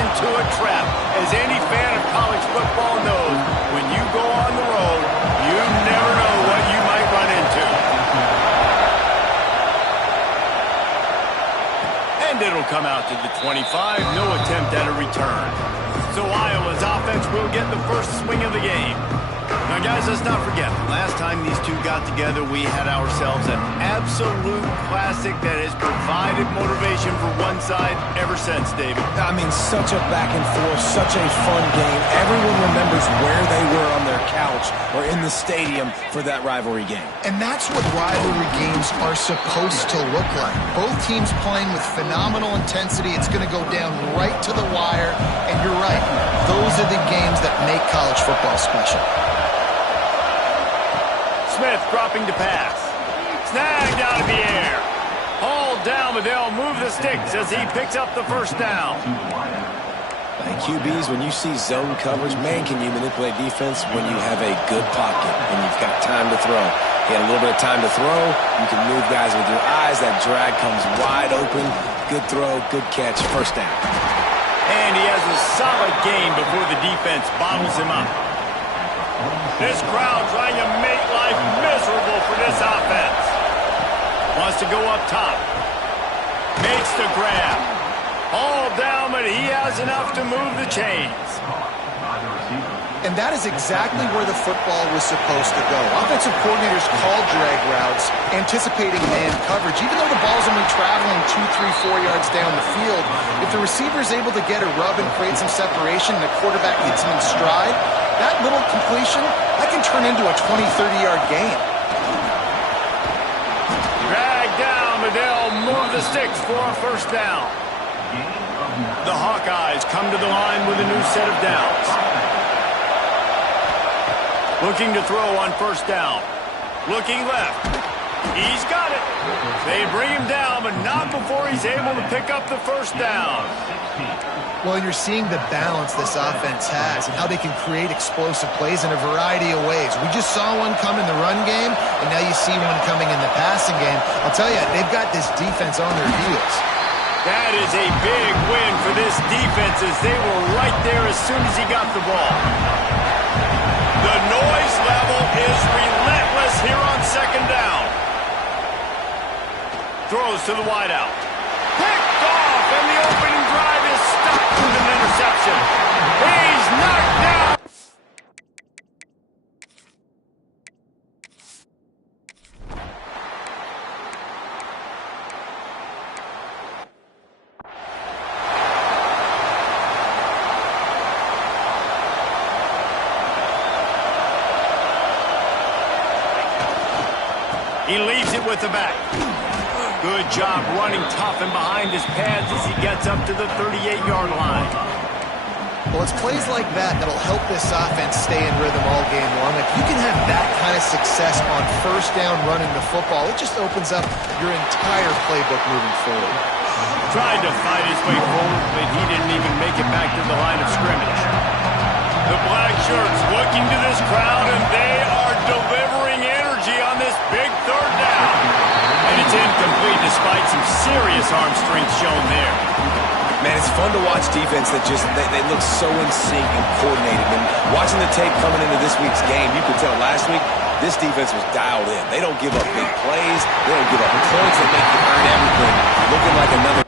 into a trap. As any fan of college football knows, when you go on the road, you never know what you might run into. And it'll come out to the 25. No attempt at a return. So Iowa's offense will get the first swing of the game. Now, guys, let's not forget, last time these two got together, we had ourselves an absolute classic that has provided motivation for one side ever since, David. I mean, such a back and forth, such a fun game. Everyone remembers where they were on their couch or in the stadium for that rivalry game. And that's what rivalry games are supposed to look like. Both teams playing with phenomenal intensity. It's going to go down right to the wire. And you're right, those are the games that make college football special. Smith dropping to pass. Snagged out of the air. Hauled down, but they'll move the sticks as he picks up the first down. And QBs, when you see zone coverage, man, can you manipulate defense when you have a good pocket and you've got time to throw. He had a little bit of time to throw. You can move guys with your eyes. That drag comes wide open. Good throw, good catch, first down. And he has a solid gain before the defense bottles him up. This crowd trying to make life miserable for this offense. Wants to go up top. Makes the grab. All down, but he has enough to move the chains. And that is exactly where the football was supposed to go. Offensive coordinators called drag routes, anticipating man coverage. Even though the ball's only traveling 2, 3, 4 yards down the field, if the receiver's able to get a rub and create some separation and the quarterback hits him in stride, that little completion, that can turn into a 20, 30-yard gain. Drag down, but they'll move the sticks for a first down. The Hawkeyes come to the line with a new set of downs. Looking to throw on first down. Looking left. He's got it. They bring him down, but not before he's able to pick up the first down. Well, and you're seeing the balance this offense has and how they can create explosive plays in a variety of ways. We just saw one come in the run game, and now you see one coming in the passing game. I'll tell you, they've got this defense on their heels. That is a big win for this defense as they were right there as soon as he got the ball. The noise level is relentless here on second down. Throws to the wideout. Picked off, and the opening drive is stopped with an interception. He's knocked down. He leaves it with the back. Good job running tough and behind his pads as he gets up to the 38-yard line. Well, it's plays like that that'll help this offense stay in rhythm all game long. If you can have that kind of success on first down running the football, it just opens up your entire playbook moving forward. Tried to fight his way forward, but he didn't even make it back to the line of scrimmage. The black shirts looking to this crowd, and they are delivering energy on this big third down. And it's incomplete despite some serious arm strength shown there. Man, it's fun to watch defense that just, they look so in sync and coordinated. And watching the tape coming into this week's game, you could tell last week, this defense was dialed in. They don't give up big plays. They don't give up points. They make you earn everything. Looking like another...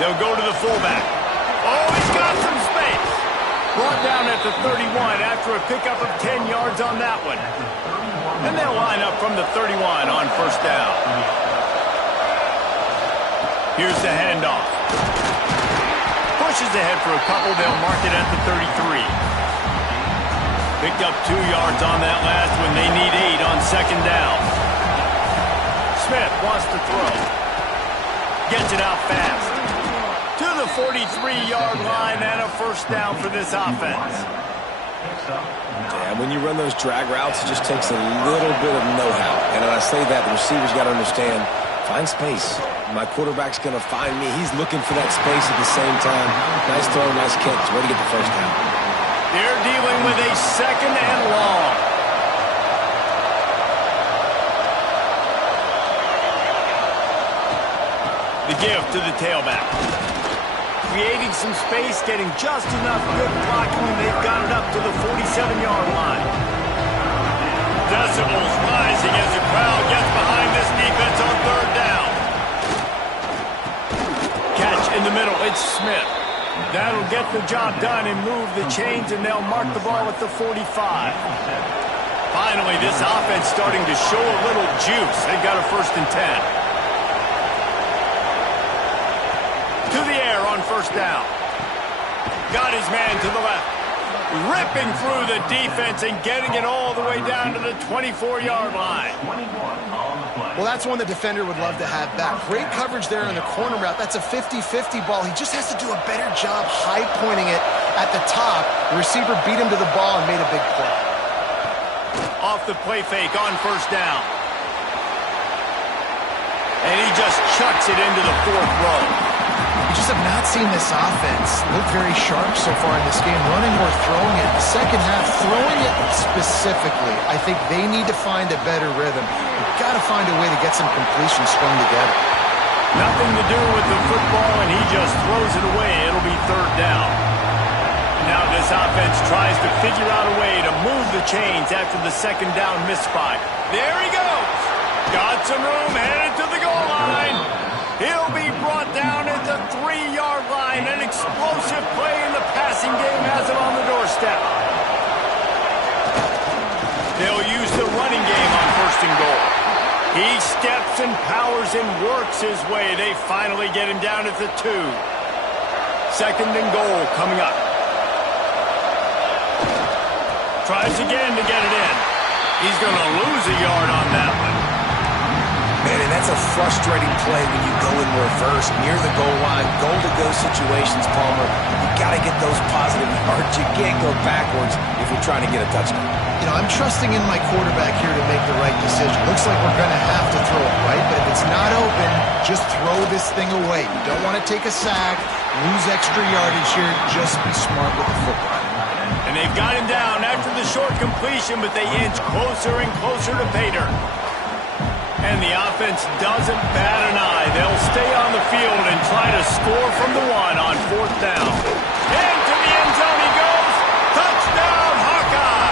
They'll go to the fullback. Oh, he's got some space. Brought down at the 31 after a pickup of 10 yards on that one. And they'll line up from the 31 on first down. Here's the handoff. Pushes ahead for a couple. They'll mark it at the 33. Picked up 2 yards on that last one. They need 8 on second down. Smith wants to throw. Gets it out fast. To the 43-yard line and a first down for this offense. Yeah, when you run those drag routes, it just takes a little bit of know-how. And when I say that, the receiver's got to understand, find space. My quarterback's going to find me. He's looking for that space at the same time. Nice throw, nice catch. Way to get the first down. They're dealing with a 2nd and long. The give to the tailback. Creating some space, getting just enough good blocking, and they've got it up to the 47-yard line. Decibels rising as the crowd gets behind this defense on 3rd down. Catch in the middle, it's Smith. That'll get the job done and move the chains, and they'll mark the ball at the 45. Finally, this offense starting to show a little juice. They've got a 1st and 10. To the air on 1st down. Got his man to the left. Ripping through the defense and getting it all the way down to the 24-yard line. Well, that's one the defender would love to have back. Great coverage there in the corner route. That's a 50-50 ball. He just has to do a better job high-pointing it at the top. The receiver beat him to the ball and made a big play. Off the play fake on 1st down. And he just chucks it into the 4th row. We just have not seen this offense look very sharp so far in this game, running or throwing it. The second half, throwing it specifically, I think they need to find a better rhythm. We've got to find a way to get some completion strung together. Nothing to do with the football, and he just throws it away. It'll be 3rd down. Now this offense tries to figure out a way to move the chains after the 2nd down misspot. There he goes. Got some room, headed to the goal line. He'll be brought down at the 3-yard line. An explosive play in the passing game has him on the doorstep. They'll use the running game on 1st and goal. He steps and powers and works his way. They finally get him down at the 2. 2nd and goal coming up. Tries again to get it in. He's going to lose a yard on that one. Man, and that's a frustrating play when you go in reverse near the goal line, goal-to-go situations, Palmer. You got to get those positive yards. You can't go backwards if you're trying to get a touchdown. You know, I'm trusting in my quarterback here to make the right decision. Looks like we're going to have to throw it, right? But if it's not open, just throw this thing away. You don't want to take a sack, lose extra yardage here. Just be smart with the football. And they've got him down after the short completion, but they inch closer and closer to pay dirt. And the offense doesn't bat an eye. They'll stay on the field and try to score from the 1 on 4th down. Into the end zone he goes. Touchdown, Hawkeye!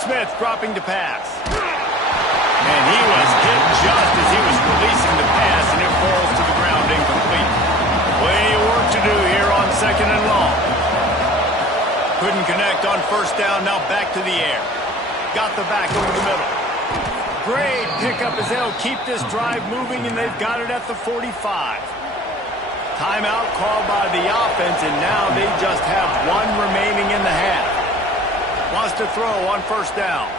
Smith dropping to pass. And he was hit just as he was releasing the pass, and it falls to the ground incomplete. Plenty of work to do here on 2nd and long. Couldn't connect on 1st down, now back to the air. Got the back over the middle. Great pickup as they'll keep this drive moving, and they've got it at the 45. Timeout called by the offense, and now they just have 1 remaining in the half. Wants to throw on 1st down.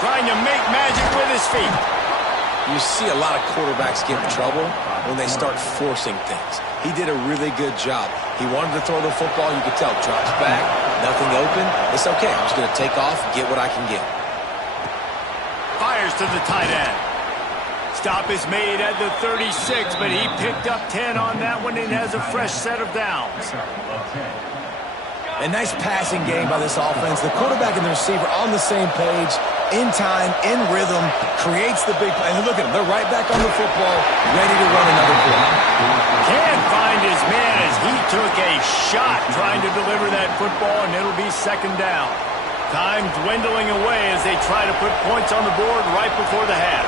Trying to make magic with his feet. You see a lot of quarterbacks get in trouble when they start forcing things. He did a really good job. He wanted to throw the football. You could tell. Drops back. Nothing open. It's okay. I'm just going to take off, get what I can get. Fires to the tight end. Stop is made at the 36, but he picked up 10 on that one and has a fresh set of downs. A nice passing game by this offense. The quarterback and the receiver on the same page, in time, in rhythm, creates the big play. And look at them. They're right back on the football, ready to run another play. Can't find his man as he took a shot trying to deliver that football, and it'll be 2nd down. Time dwindling away as they try to put points on the board right before the half.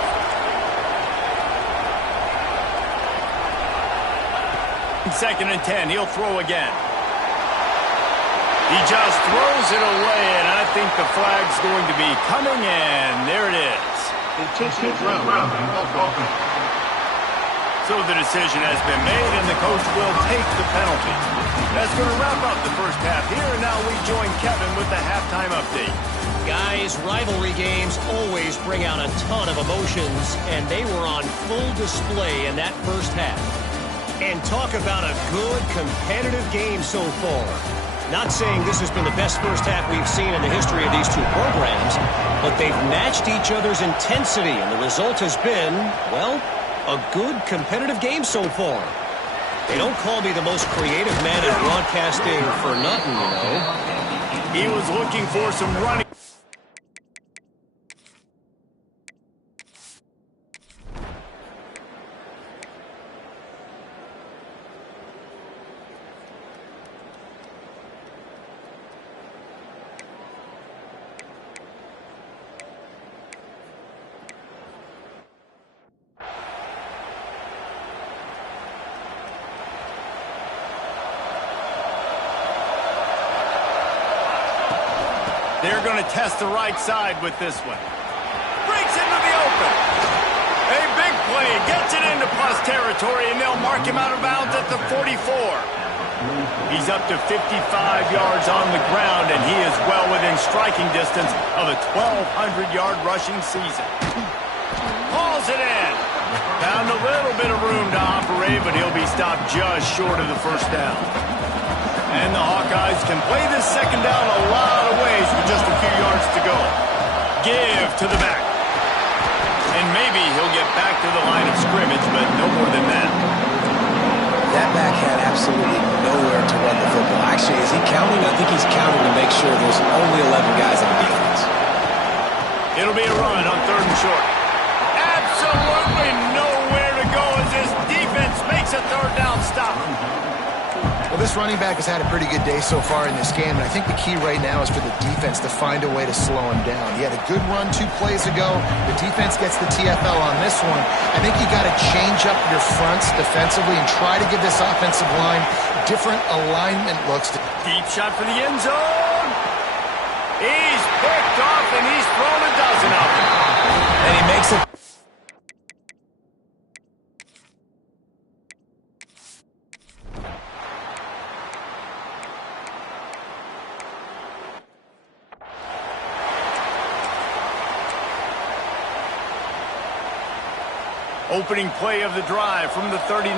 In 2nd and 10, he'll throw again. He just throws it away, and I think the flag's going to be coming, and there it is. So the decision has been made, and the coach will take the penalty. That's going to wrap up the first half here, and now we join Kevin with the halftime update. Guys, rivalry games always bring out a ton of emotions, and they were on full display in that first half. And talk about a good, competitive game so far. Not saying this has been the best first half we've seen in the history of these two programs, but they've matched each other's intensity, and the result has been, well, a good, competitive game so far. They don't call me the most creative man in broadcasting for nothing, you know. He was looking for some running. They're going to test the right side with this one. Breaks into the open. A big play. Gets it into plus territory, and they'll mark him out of bounds at the 44. He's up to 55 yards on the ground, and he is well within striking distance of a 1,200-yard rushing season. Hauls it in. Found a little bit of room to operate, but he'll be stopped just short of the first down. And the Hawkeyes can play this second down a lot of ways with just a few yards to go. Give to the back. And maybe he'll get back to the line of scrimmage, but no more than that. That back had absolutely nowhere to run the football. Actually, is he counting? I think he's counting to make sure there's only 11 guys on the defense. It'll be a run on 3rd and short. Absolutely nowhere to go as this defense makes a 3rd down stop. Well, this running back has had a pretty good day so far in this game, and I think the key right now is for the defense to find a way to slow him down. He had a good run 2 plays ago. The defense gets the TFL on this one. I think you got to change up your fronts defensively and try to give this offensive line different alignment looks. Deep shot for the end zone. He's picked off, and he's thrown a dozen of them. And he makes it. Opening play of the drive from the 39.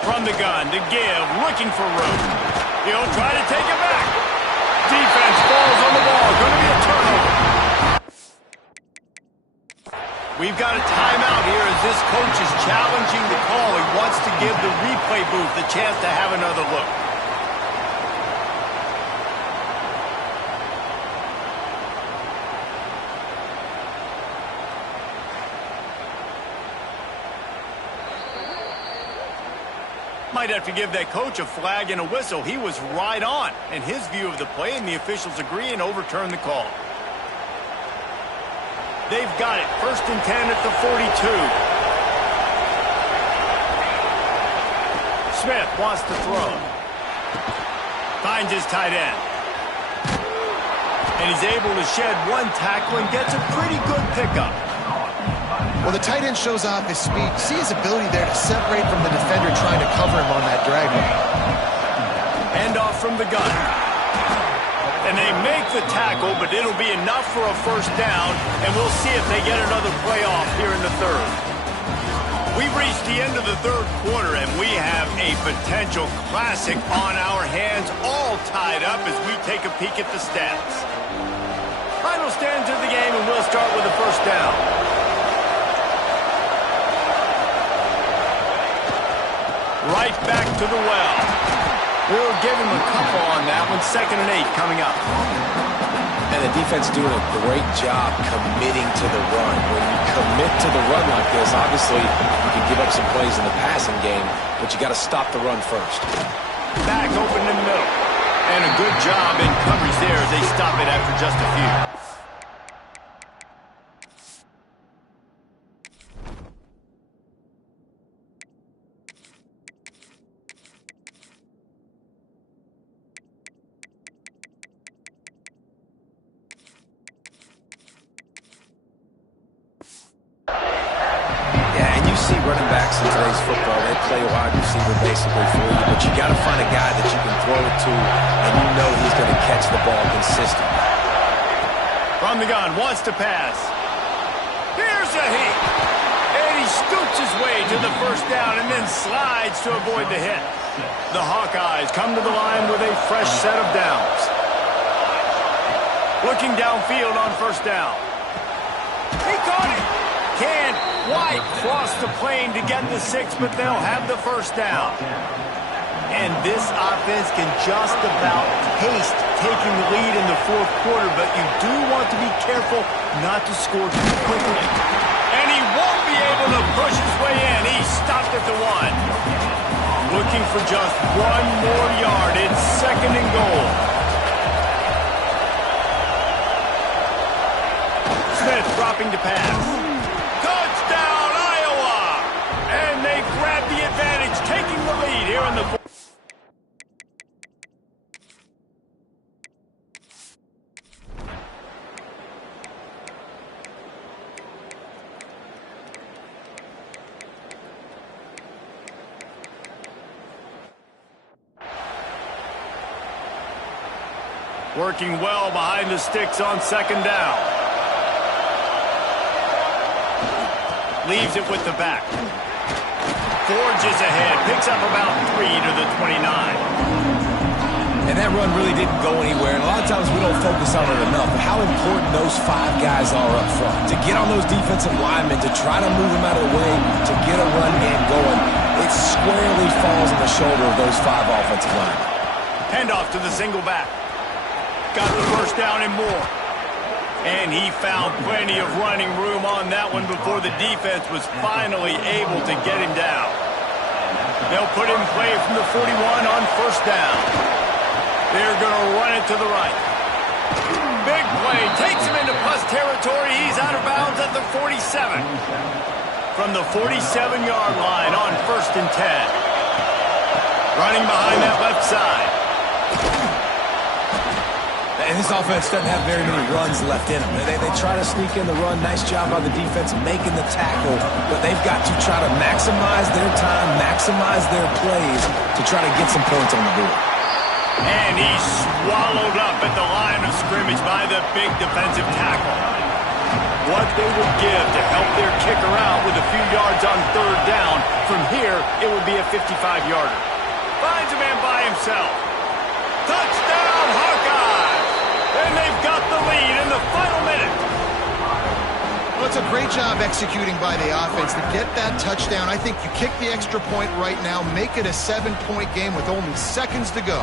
From the gun to give, looking for room. He'll try to take it back. Defense falls on the ball. Going to be a turnover. We've got a timeout here as this coach is challenging the call. He wants to give the replay booth a chance to have another look. Might have to give that coach a flag and a whistle. He was right on in his view of the play, and the officials agree and overturn the call. They've got it. 1st and 10 at the 42. Smith wants to throw. Finds his tight end. And he's able to shed 1 tackle and gets a pretty good pickup. Well, the tight end shows off his speed. See his ability there to separate from the defender trying to cover him on that drag route. Hand off from the gun. And they make the tackle, but it'll be enough for a 1st down, and we'll see if they get another play off here in the 3rd. We've reached the end of the 3rd quarter, and we have a potential classic on our hands, all tied up as we take a peek at the stats. Final stands of the game, and we'll start with a 1st down. Right back to the well. We'll give him a couple on that one. 2nd and 8 coming up. And the defense doing a great job committing to the run. When you commit to the run like this, obviously you can give up some plays in the passing game, but you got to stop the run first. Back open in the middle. And a good job in coverage there as they stop it after just a few. see running backs in today's football, they play wide receiver basically for you, but you got to find a guy that you can throw it to, and you know he's going to catch the ball consistently. From the gun, wants to pass. Here's a heat. And he scoots his way to the first down and then slides to avoid the hit. The Hawkeyes come to the line with a fresh set of downs. Looking downfield on first down. He caught it. Can White cross the plane to get the 6, but they'll have the first down. And this offense can just about taste taking the lead in the fourth quarter, but you do want to be careful not to score too quickly. And he won't be able to push his way in. He stopped at the 1. Looking for just 1 more yard. It's 2nd and goal. Smith dropping to pass. Touchdown, Iowa! And they grab the advantage, taking the lead here in the fourth. Working well behind the sticks on 2nd down. Leaves it with the back. Forges ahead. Picks up about 3 to the 29. And that run really didn't go anywhere. And a lot of times we don't focus on it enough. But how important those 5 guys are up front. To get on those defensive linemen, to try to move them out of the way, to get a run game going. It squarely falls on the shoulder of those 5 offensive linemen. Handoff to the single back. Got the first down and more. And he found plenty of running room on that one before the defense was finally able to get him down. They'll put him in play from the 41 on first down. They're going to run it to the right. Big play. Takes him into plus territory. He's out of bounds at the 47. From the 47-yard line on 1st and 10. Running behind that left side. And this offense doesn't have very many runs left in them. They try to sneak in the run. Nice job by the defense making the tackle. But they've got to try to maximize their time, maximize their plays to try to get some points on the board. And he's swallowed up at the line of scrimmage by the big defensive tackle. What they would give to help their kicker out with a few yards on 3rd down. From here, it would be a 55-yarder. Finds a man by himself. Touchdown, Hawkeyes! And they've got the lead in the final minute. Well, it's a great job executing by the offense to get that touchdown. I think you kick the extra point right now, make it a 7-point game with only seconds to go.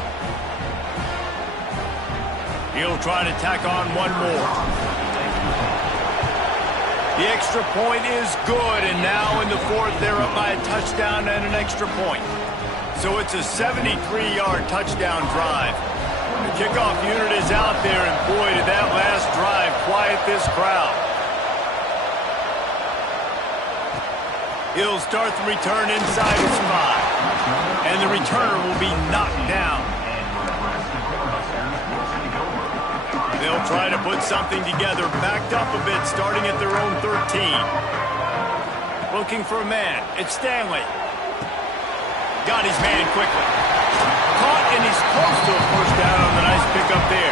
He'll try to tack on 1 more. The extra point is good, and now in the 4th, they're up by a touchdown and an extra point. So it's a 73-yard touchdown drive. The kickoff unit is out there, and boy, did that last drive quiet this crowd. He'll start the return inside his 5, and the returner will be knocked down. They'll try to put something together, backed up a bit, starting at their own 13. Looking for a man. It's Stanley. Got his man quickly. Caught, and he's close to a first down on the nice pickup there.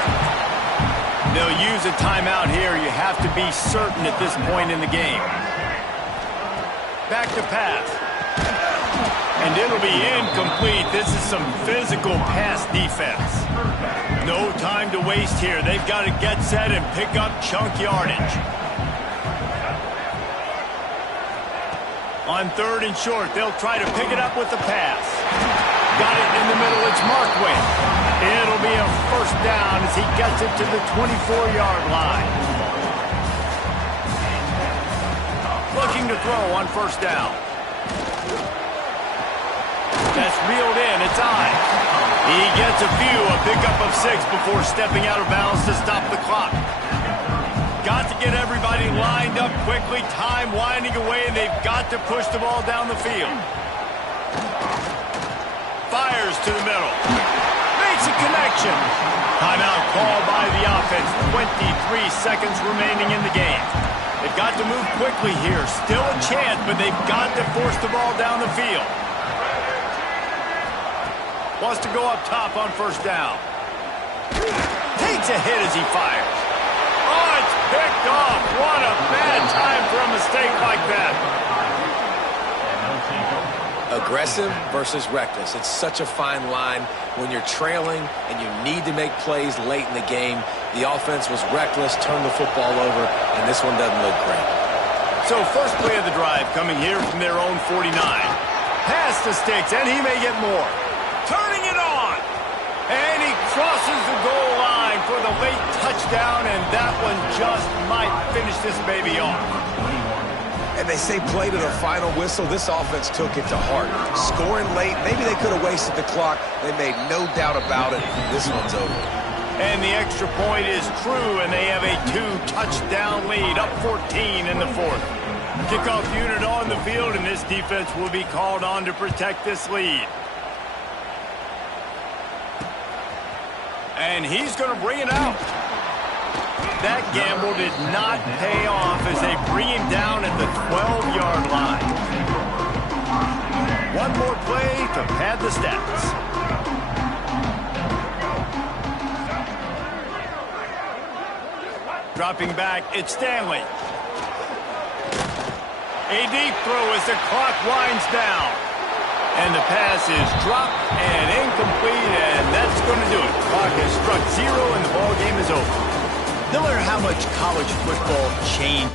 They'll use a timeout here. You have to be certain at this point in the game. Back to pass. And it'll be incomplete. This is some physical pass defense. No time to waste here. They've got to get set and pick up chunk yardage. On 3rd and short, they'll try to pick it up with the pass. Got it in the middle. It's Markway. It'll be a first down as he gets it to the 24-yard line. Looking to throw on first down. That's reeled in. It's Ives. He gets a pickup of 6 before stepping out of bounds to stop the clock. Got to get everybody lined up quickly. Time winding away, and they've got to push the ball down the field. Fires to the middle. Makes a connection. Timeout called by the offense. 23 seconds remaining in the game. They've got to move quickly here. Still a chance but they've got to force the ball down the field. Wants to go up top on first down. Takes a hit as he fires. Oh, it's picked off. What a bad time for a mistake like that. Aggressive versus reckless. It's such a fine line when you're trailing and you need to make plays late in the game. The offense was reckless, turned the football over, and this one doesn't look great. So first play of the drive coming here from their own 49. Pass the sticks, and he may get more. Turning it on. And he crosses the goal line for the late touchdown, and that one just might finish this baby off. And they say play to the final whistle. This offense took it to heart. Scoring late, maybe they could have wasted the clock. They made no doubt about it. This one's over. And the extra point is true, and they have a 2-touchdown lead, up 14 in the fourth. Kickoff unit on the field, and this defense will be called on to protect this lead. And he's going to bring it out. That gamble did not pay off as they bring him down at the 12-yard line. One more play to pad the stats. Dropping back, it's Stanley. A deep throw as the clock winds down. And the pass is dropped and incomplete, and that's going to do it. Clock has struck 0, and the ball game is over. No matter how much college football changed.